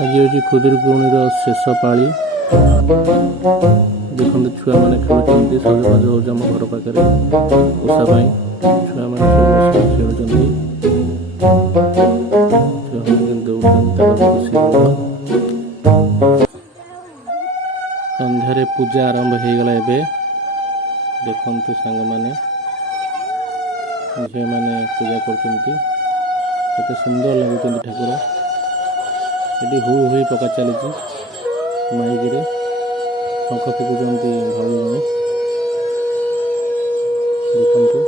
ଆଜି ହେଉଛି ଖୁଦୁରୁକୁଣିର ଶେଷ ପାଳି। ଦେଖନ୍ତୁ ଛୁଆମାନେ ଖେଳୁଛନ୍ତି, ସଜବାଜ ହେଉଛି ଆମ ଘର ପାଖରେ ଓଷା ପାଇଁ। ଛୁଆମାନେ ସବୁ ବସିକି ଖେଳୁଛନ୍ତି। ଛୁଆମାନେ କେମିତି ଦୌଡ଼ୁଛନ୍ତି, ତାଙ୍କର ଖୁସି ହେବ। ସନ୍ଧ୍ୟାରେ ପୂଜା ଆରମ୍ଭ ହେଇଗଲା। ଏବେ ଦେଖନ୍ତୁ ସାଙ୍ଗମାନେ, ଝିଅମାନେ ପୂଜା କରୁଛନ୍ତି। କେତେ ସୁନ୍ଦର ଲାଗୁଛନ୍ତି ଠାକୁର। ଏଠି ହୁ ହୋଇ ପକା ଚାଲିଛି ମାଇକିରେ। ଶଙ୍ଖ ଫୁଙ୍କୁଛନ୍ତି ଭାଉଜ ଜଣେ, ଦେଖନ୍ତୁ।